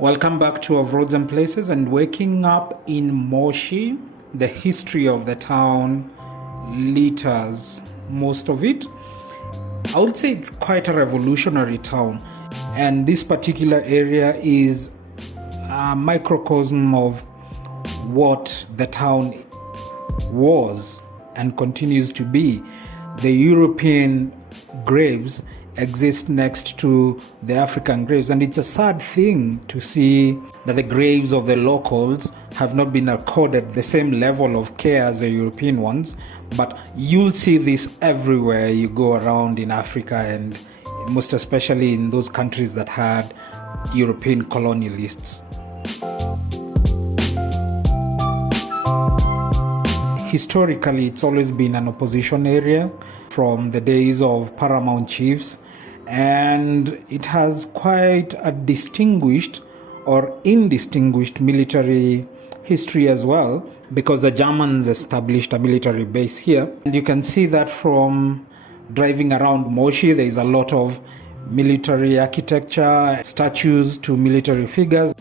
Welcome back to Of Roads and Places and waking up in Moshi. The history of the town litters most of it. I would say it's quite a revolutionary town, and this particular area is a microcosm of what the town was and continues to be. The European graves exist next to the African graves, and it's a sad thing to see that the graves of the locals have not been accorded the same level of care as the European ones. But you'll see this everywhere you go around in Africa, and most especially in those countries that had European colonialists. Historically, it's always been an opposition area from the days of paramount chiefs, and it has quite a distinguished or indistinguished military history as well, because the Germans established a military base here. And you can see that from driving around Moshi. There is a lot of military architecture, statues to military figures.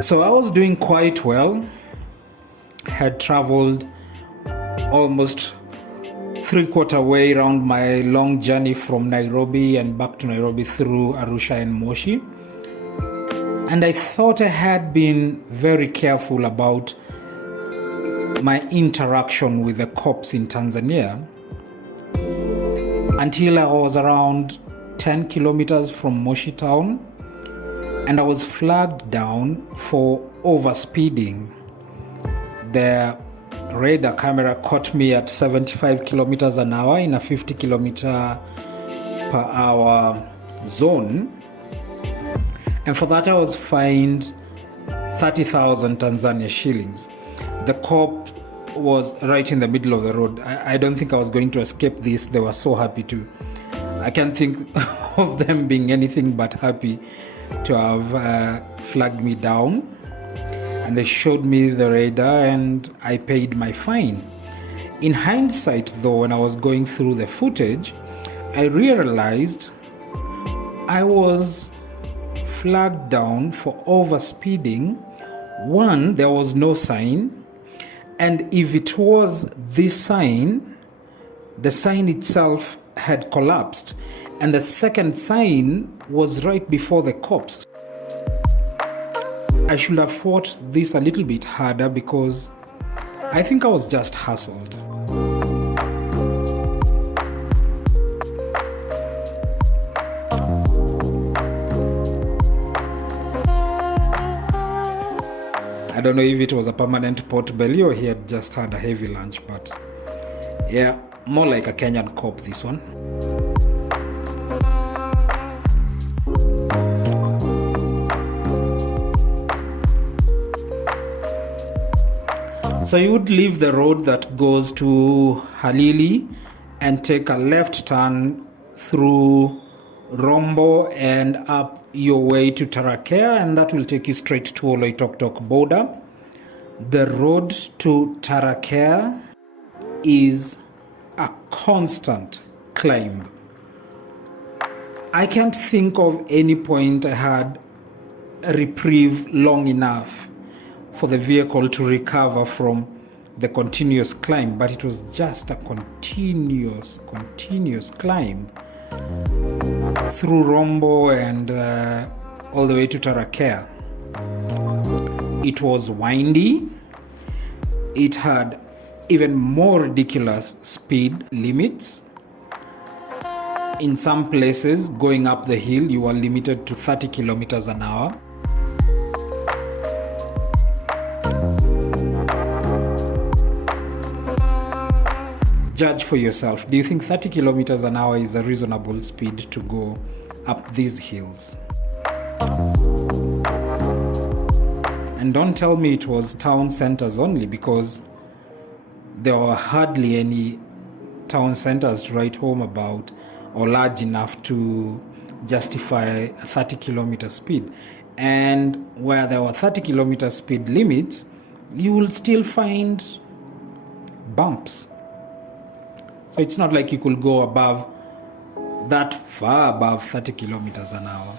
So I was doing quite well, had traveled almost 3/4 way around my long journey from Nairobi and back to Nairobi through Arusha and Moshi. And I thought I had been very careful about my interaction with the cops in Tanzania until I was around 10 kilometers from Moshi town, and I was flagged down for overspeeding. The radar camera caught me at 75 kilometers an hour in a 50 kilometer per hour zone. And for that, I was fined 30,000 Tanzania shillings. The cop was right in the middle of the road. I don't think I was going to escape this. They were so happy to. I can't think of them being anything but happy to have flagged me down. And they showed me the radar and I paid my fine. In hindsight, though, when I was going through the footage, I realized I was flagged down for overspeeding. One, there was no sign, and if it was this sign, the sign itself had collapsed, and the second sign was right before the cops. I should have fought this a little bit harder because I think I was just hassled. I don't know if it was a permanent pot belly or he had just had a heavy lunch, but yeah, more like a Kenyan cop, this one. So you would leave the road that goes to Halili and take a left turn through Rombo and up your way to Tarakea, and that will take you straight to Oloitoktok border. The road to Tarakea is a constant climb. I can't think of any point I had a reprieve long enough for the vehicle to recover from the continuous climb, but it was just a continuous climb through Rombo and all the way to Tarakea. It was windy. It had even more ridiculous speed limits. In some places, going up the hill, you were limited to 30 kilometers an hour. Judge for yourself. Do you think 30 kilometers an hour is a reasonable speed to go up these hills? And don't tell me it was town centers only, because there were hardly any town centers to write home about or large enough to justify a 30 kilometer speed. And where there were 30 kilometer speed limits, you will still find bumps. So it's not like you could go above that, far above 30 kilometers an hour.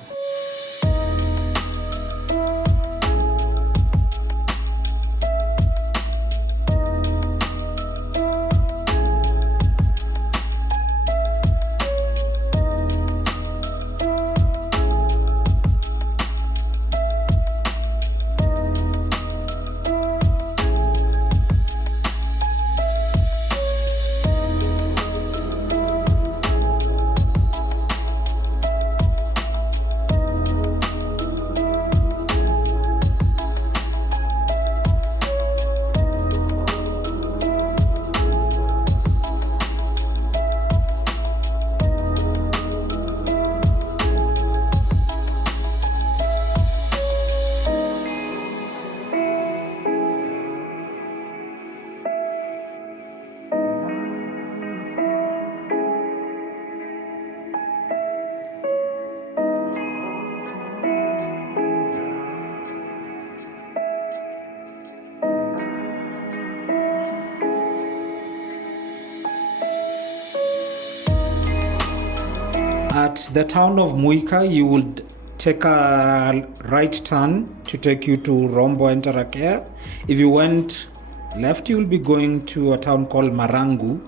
At the town of Muika, you would take a right turn to take you to Rombo and Tarakea. If you went left, you will be going to a town called Marangu.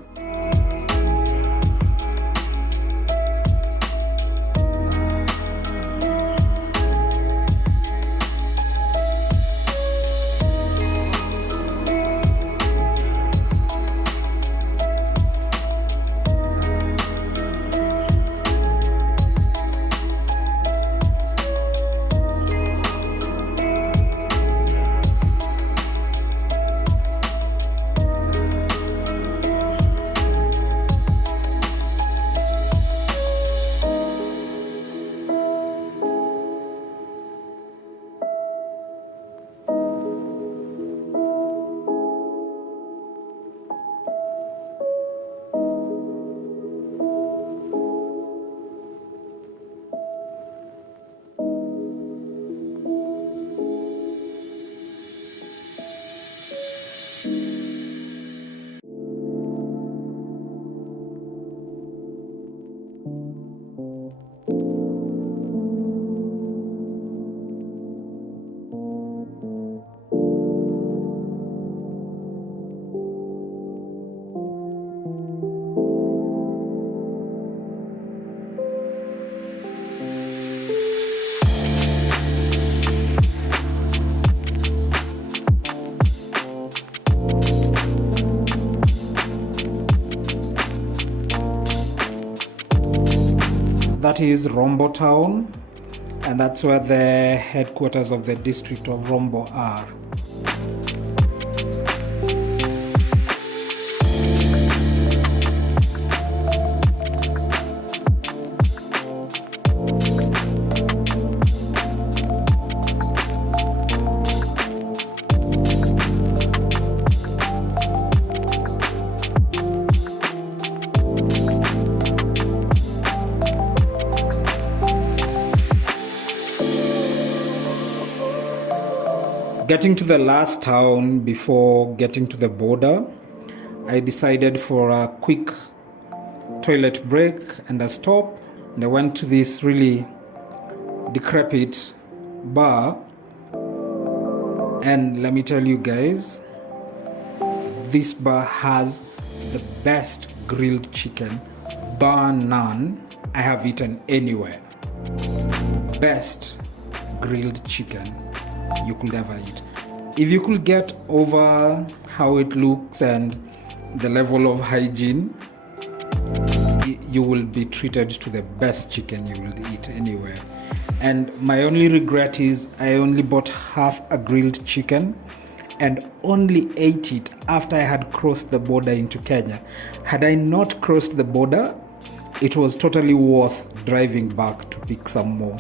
That is Rombo town, and that's where the headquarters of the district of Rombo are. Getting to the last town before getting to the border, I decided for a quick toilet break and a stop, and I went to this really decrepit bar, and let me tell you guys, this bar has the best grilled chicken, bar none, I have eaten anywhere. Best grilled chicken you could ever eat. If you could get over how it looks and the level of hygiene, you will be treated to the best chicken you will eat anywhere. And my only regret is I only bought half a grilled chicken and only ate it after I had crossed the border into Kenya. Had I not crossed the border, it was totally worth driving back to pick some more.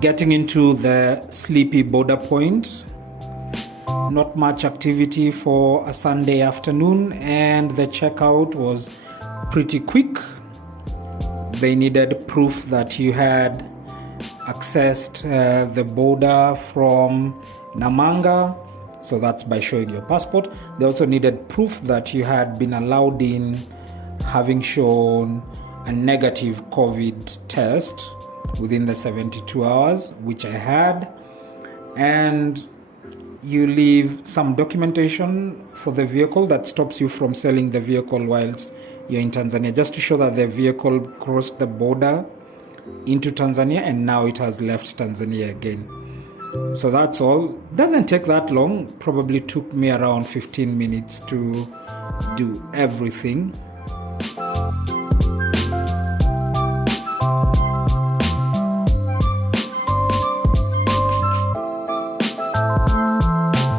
Getting into the sleepy border point, not much activity for a Sunday afternoon, and the checkout was pretty quick. They needed proof that you had accessed the border from Namanga, so that's by showing your passport. They also needed proof that you had been allowed in having shown a negative COVID test within the 72 hours, which I had, and you leave some documentation for the vehicle that stops you from selling the vehicle whilst you're in Tanzania, just to show that the vehicle crossed the border into Tanzania and now it has left Tanzania again. So that's all. Doesn't take that long, probably took me around 15 minutes to do everything.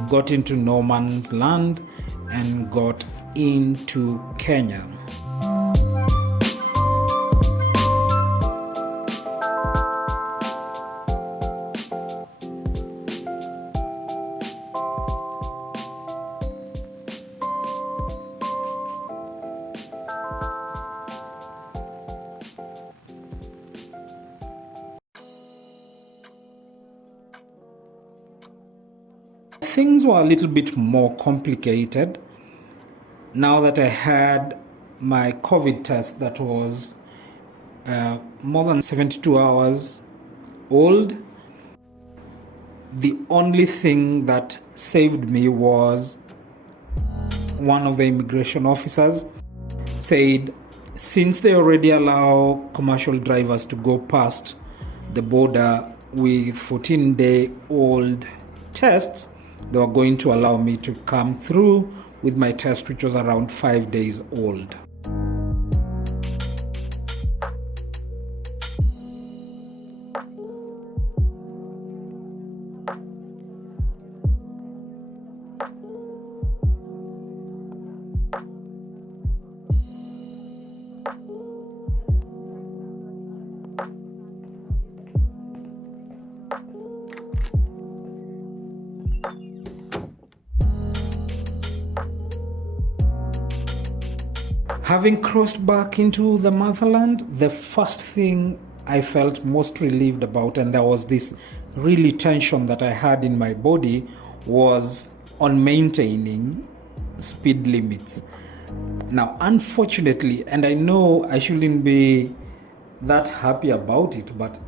Got into no man's land and got into Kenya. Things were a little bit more complicated now that I had my COVID test that was more than 72 hours old. The only thing that saved me was one of the immigration officers said, since they already allow commercial drivers to go past the border with 14-day-old tests, they were going to allow me to come through with my test, which was around 5 days old. Having crossed back into the motherland, the first thing I felt most relieved about, and there was this really tension that I had in my body, was on maintaining speed limits. Now, unfortunately, and I know I shouldn't be that happy about it, but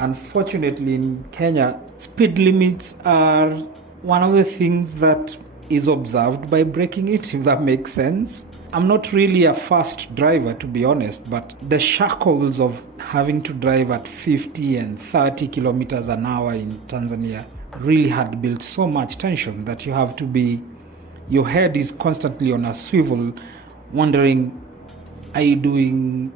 unfortunately in Kenya, speed limits are one of the things that is observed by breaking it, if that makes sense. I'm not really a fast driver, to be honest, but the shackles of having to drive at 50 and 30 kilometers an hour in Tanzania really had built so much tension that your head is constantly on a swivel, wondering, are you doing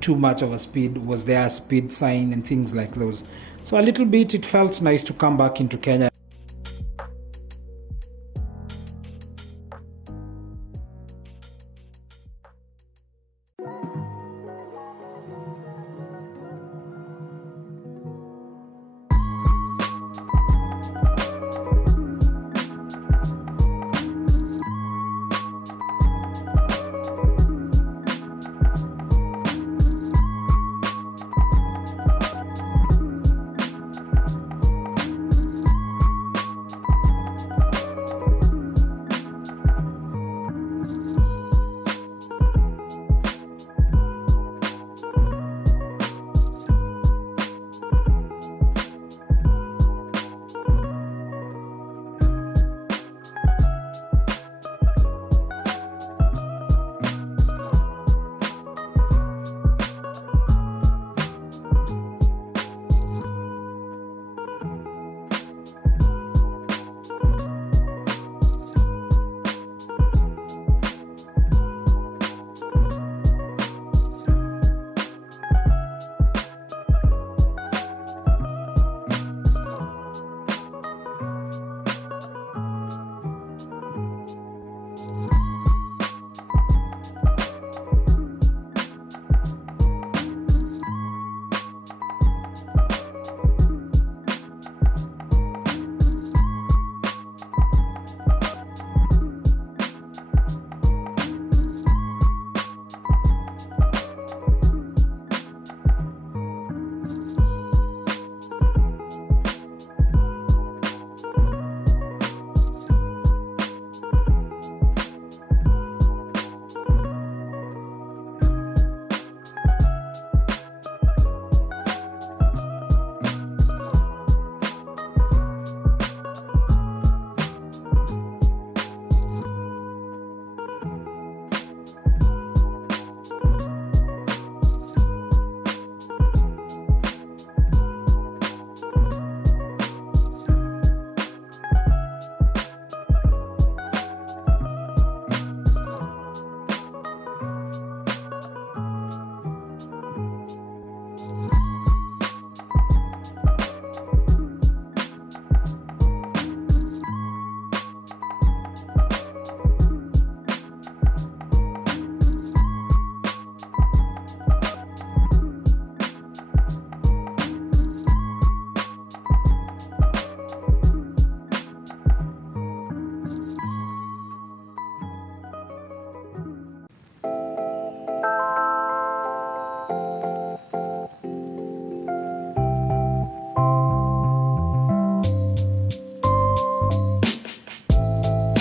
too much of a speed? Was there a speed sign and things like those? So a little bit, it felt nice to come back into Kenya.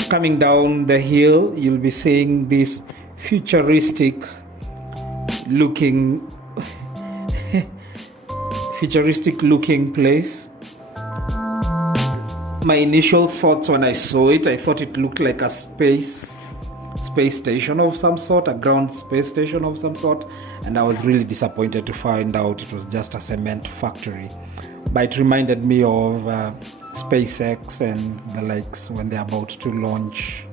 Coming down the hill, you'll be seeing this futuristic looking place. My initial thoughts when I saw it, I thought it looked like a space station of some sort, a ground space station of some sort, and I was really disappointed to find out it was just a cement factory. But it reminded me of SpaceX and the likes when they're about to launch.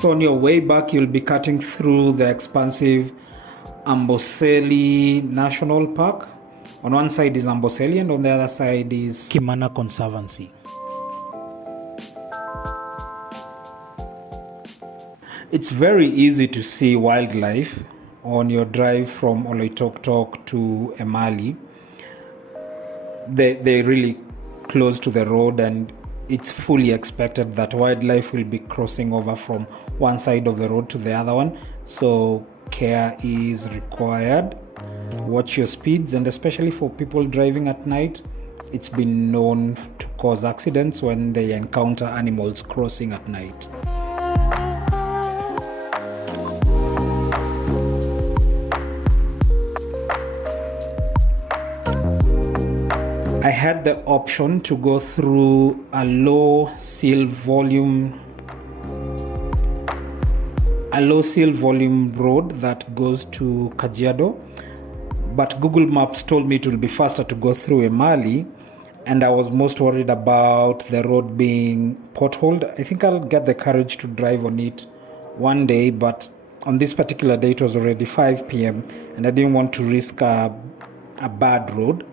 So on your way back, you'll be cutting through the expansive Amboseli National Park. On one side is Amboseli and on the other side is Kimana Conservancy. It's very easy to see wildlife on your drive from Oloitoktok to Emali. They're really close to the road, and it's fully expected that wildlife will be crossing over from one side of the road to the other one. So care is required. Watch your speeds, and especially for people driving at night, it's been known to cause accidents when they encounter animals crossing at night. I had the option to go through a low seal volume road that goes to Kajiado, but Google Maps told me it will be faster to go through Emali, and I was most worried about the road being potholed. I think I'll get the courage to drive on it one day, but on this particular day it was already 5 p.m. and I didn't want to risk a bad road.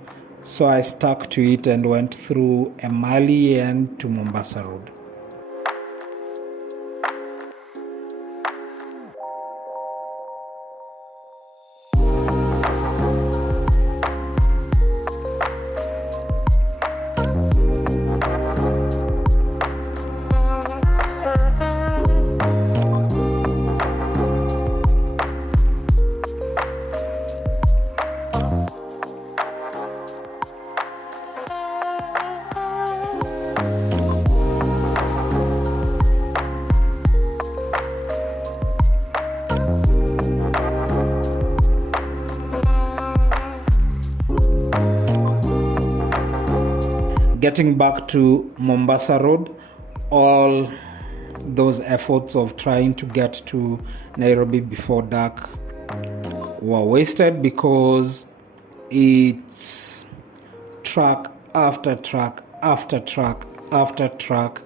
So I stuck to it and went through Emali and to Mombasa Road. Getting back to Mombasa Road, all those efforts of trying to get to Nairobi before dark were wasted because it's track after track after track after track,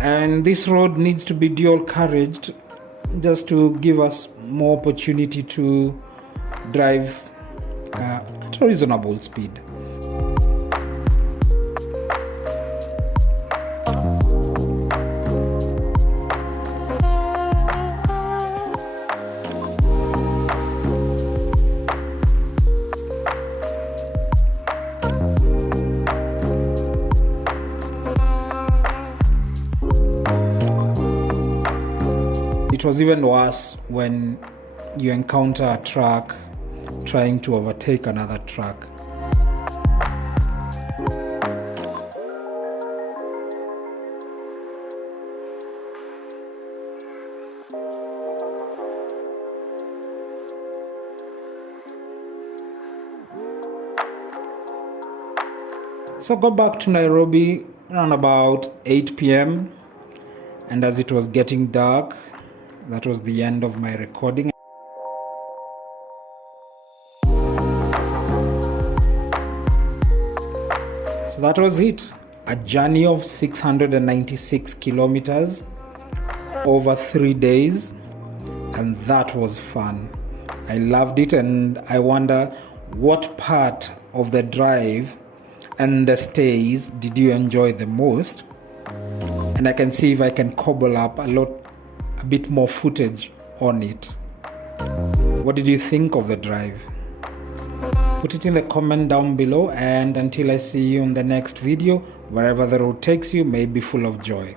and this road needs to be dual carriaged just to give us more opportunity to drive at a reasonable speed. It was even worse when you encounter a truck trying to overtake another truck. So I got back to Nairobi around about 8 p.m. and as it was getting dark, that was the end of my recording. So that was it. A journey of 696 kilometers over 3 days, and that was fun. I loved it, and I wonder what part of the drive and the stays did you enjoy the most? And I can see if I can cobble up a bit more footage on it. What did you think of the drive? Put it in the comment down below, and until I see you in the next video, wherever the road takes you, may be full of joy.